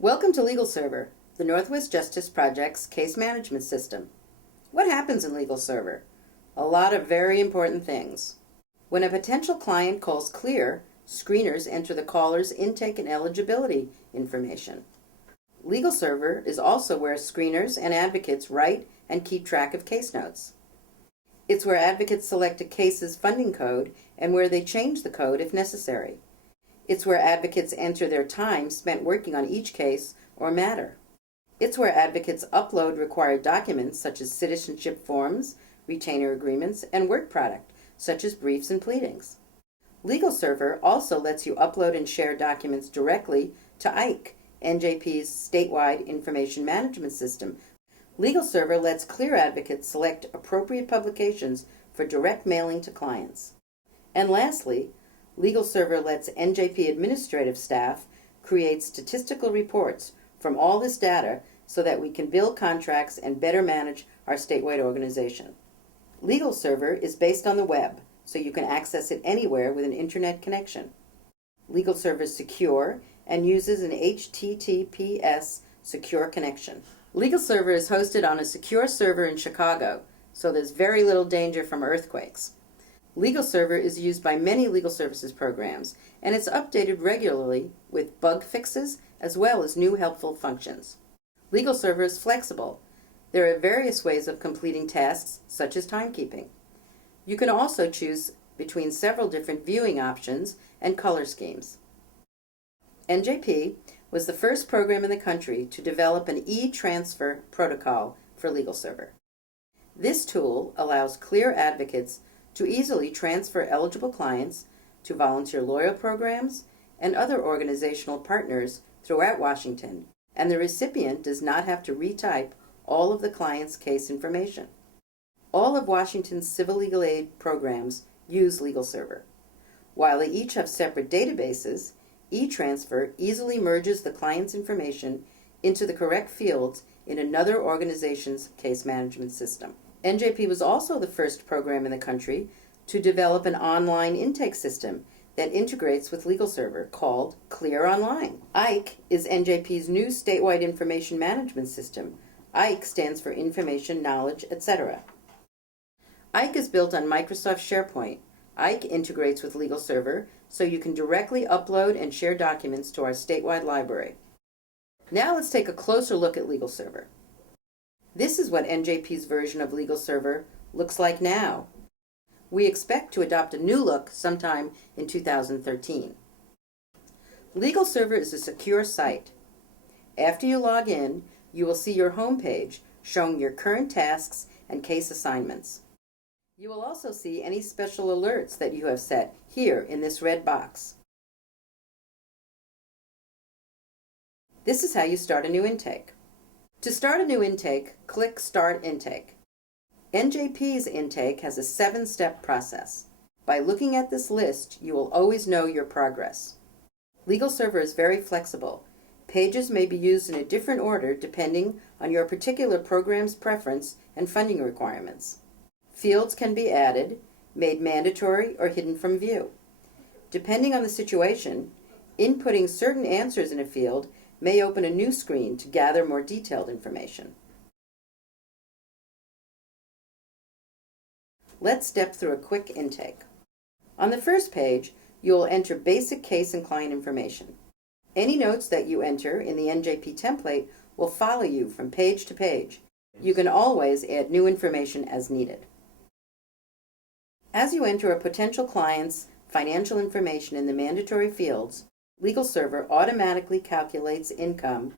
Welcome to Legal Server, the Northwest Justice Project's case management system. What happens in Legal Server? A lot of very important things. When a potential client calls clear, screeners enter the caller's intake and eligibility information. Legal Server is also where screeners and advocates write and keep track of case notes. It's where advocates select a case's funding code and where they change the code if necessary. It's where advocates enter their time spent working on each case or matter. It's where advocates upload required documents such as citizenship forms, retainer agreements, and work product, such as briefs and pleadings. Legal Server also lets you upload and share documents directly to IKE, NJP's statewide information management system. Legal Server lets clear advocates select appropriate publications for direct mailing to clients. And lastly, Legal Server lets NJP administrative staff create statistical reports from all this data so that we can build contracts and better manage our statewide organization. Legal Server is based on the web, so you can access it anywhere with an internet connection. Legal Server is secure and uses an HTTPS secure connection. Legal Server is hosted on a secure server in Chicago, so there's very little danger from earthquakes. Legal Server is used by many legal services programs, and it's updated regularly with bug fixes as well as new helpful functions. Legal Server is flexible. There are various ways of completing tasks, such as timekeeping. You can also choose between several different viewing options and color schemes. NJP was the first program in the country to develop an e-transfer protocol for Legal Server. This tool allows clear advocates to easily transfer eligible clients to volunteer lawyer programs and other organizational partners throughout Washington, and the recipient does not have to retype all of the client's case information. All of Washington's civil legal aid programs use Legal Server. While they each have separate databases, e-transfer easily merges the client's information into the correct fields in another organization's case management system. NJP was also the first program in the country to develop an online intake system that integrates with Legal Server called Clear Online. IKE is NJP's new statewide information management system. IKE stands for Information, Knowledge, etc. IKE is built on Microsoft SharePoint. IKE integrates with Legal Server so you can directly upload and share documents to our statewide library. Now let's take a closer look at Legal Server. This is what NJP's version of Legal Server looks like now. We expect to adopt a new look sometime in 2013. Legal Server is a secure site. After you log in, you will see your home page showing your current tasks and case assignments. You will also see any special alerts that you have set here in this red box. This is how you start a new intake. To start a new intake, click Start Intake. NJP's intake has a 7-step process. By looking at this list, you will always know your progress. Legal Server is very flexible. Pages may be used in a different order depending on your particular program's preference and funding requirements. Fields can be added, made mandatory, or hidden from view. Depending on the situation, inputting certain answers in a field may open a new screen to gather more detailed information. Let's step through a quick intake. On the first page, you will enter basic case and client information. Any notes that you enter in the NJP template will follow you from page to page. You can always add new information as needed. As you enter a potential client's financial information in the mandatory fields, Legal Server automatically calculates income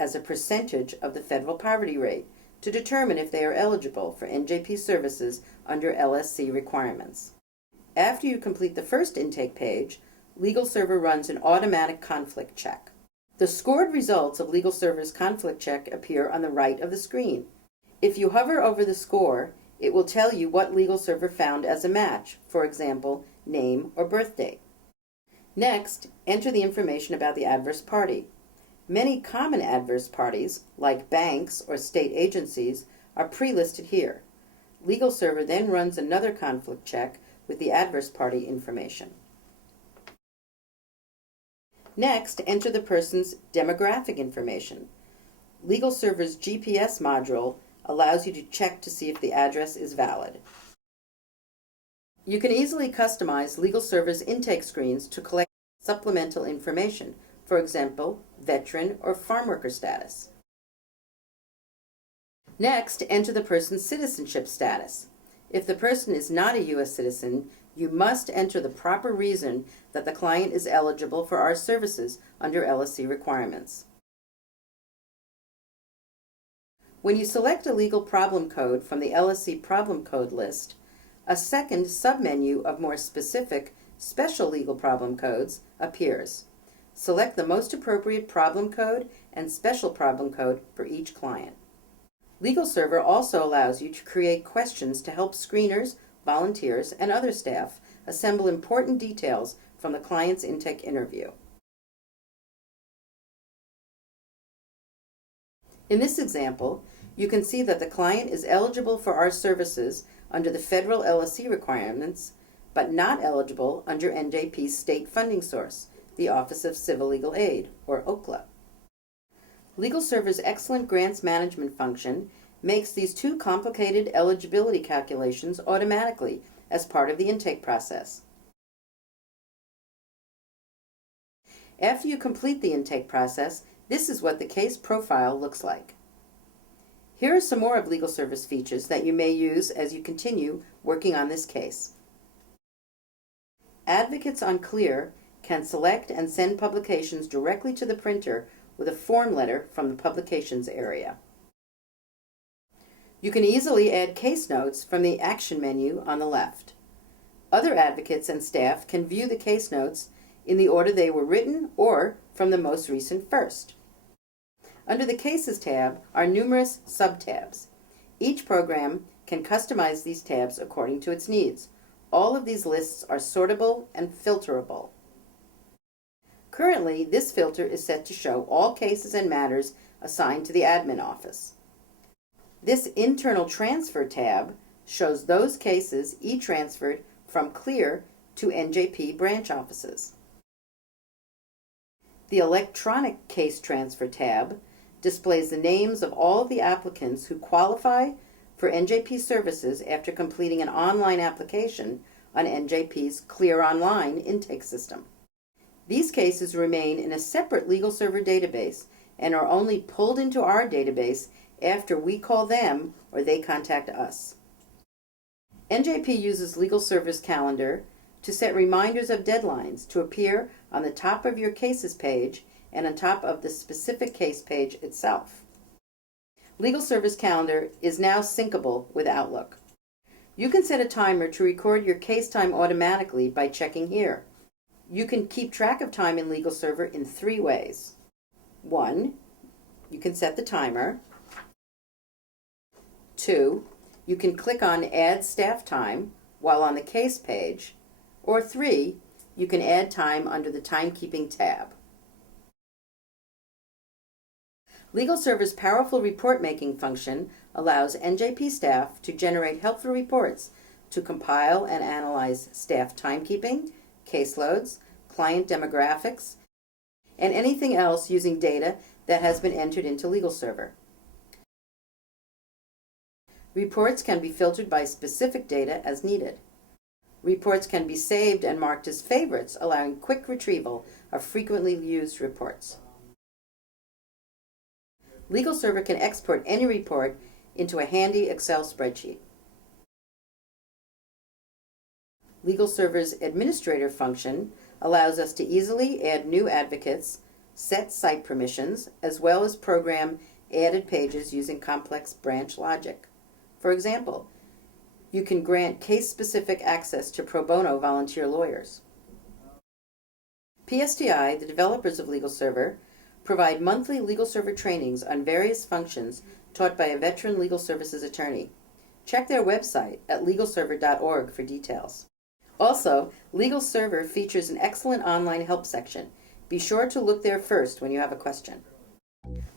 as a percentage of the federal poverty rate to determine if they are eligible for NJP services under LSC requirements. After you complete the first intake page, Legal Server runs an automatic conflict check. The scored results of Legal Server's conflict check appear on the right of the screen. If you hover over the score, it will tell you what Legal Server found as a match, for example, name or birth date. Next, enter the information about the adverse party. Many common adverse parties, like banks or state agencies, are pre-listed here. Legal Server then runs another conflict check with the adverse party information. Next, enter the person's demographic information. LegalServer's GPS module allows you to check to see if the address is valid. You can easily customize LegalServer's intake screens to collect supplemental information, for example, veteran or farm worker status. Next, enter the person's citizenship status. If the person is not a U.S. citizen, you must enter the proper reason that the client is eligible for our services under LSC requirements. When you select a legal problem code from the LSC problem code list, a second submenu of more specific, special legal problem codes appears. Select the most appropriate problem code and special problem code for each client. LegalServer also allows you to create questions to help screeners, volunteers, and other staff assemble important details from the client's intake interview. In this example, you can see that the client is eligible for our services under the federal LSC requirements, but not eligible under NJP's state funding source, the Office of Civil Legal Aid, or OCLA. LegalServer's excellent grants management function makes these two complicated eligibility calculations automatically as part of the intake process. After you complete the intake process, this is what the case profile looks like. Here are some more of LegalServer's features that you may use as you continue working on this case. Advocates on CLEAR can select and send publications directly to the printer with a form letter from the publications area. You can easily add case notes from the action menu on the left. Other advocates and staff can view the case notes in the order they were written or from the most recent first. Under the Cases tab are numerous sub-tabs. Each program can customize these tabs according to its needs. All of these lists are sortable and filterable. Currently, this filter is set to show all cases and matters assigned to the admin office. This Internal Transfer tab shows those cases e-transferred from CLEAR to NJP branch offices. The Electronic Case Transfer tab displays the names of all of the applicants who qualify for NJP services after completing an online application on NJP's CLEAR Online intake system. These cases remain in a separate LegalServer database and are only pulled into our database after we call them or they contact us. NJP uses LegalServer's calendar to set reminders of deadlines to appear on the top of your cases page and on top of the specific case page itself. LegalServer's calendar is now syncable with Outlook. You can set a timer to record your case time automatically by checking here. You can keep track of time in LegalServer in 3 ways. 1, you can set the timer. 2, you can click on Add Staff Time while on the case page. Or 3, you can add time under the Timekeeping tab. LegalServer's powerful report-making function allows NJP staff to generate helpful reports to compile and analyze staff timekeeping, caseloads, client demographics, and anything else using data that has been entered into LegalServer. Reports can be filtered by specific data as needed. Reports can be saved and marked as favorites, allowing quick retrieval of frequently used reports. LegalServer can export any report into a handy Excel spreadsheet. LegalServer's administrator function allows us to easily add new advocates, set site permissions, as well as program added pages using complex branch logic. For example, you can grant case-specific access to pro bono volunteer lawyers. PSTI, the developers of LegalServer, provide monthly LegalServer trainings on various functions taught by a veteran legal services attorney. Check their website at legalserver.org for details. Also, LegalServer features an excellent online help section. Be sure to look there first when you have a question.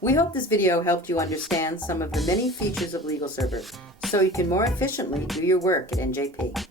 We hope this video helped you understand some of the many features of LegalServer so you can more efficiently do your work at NJP.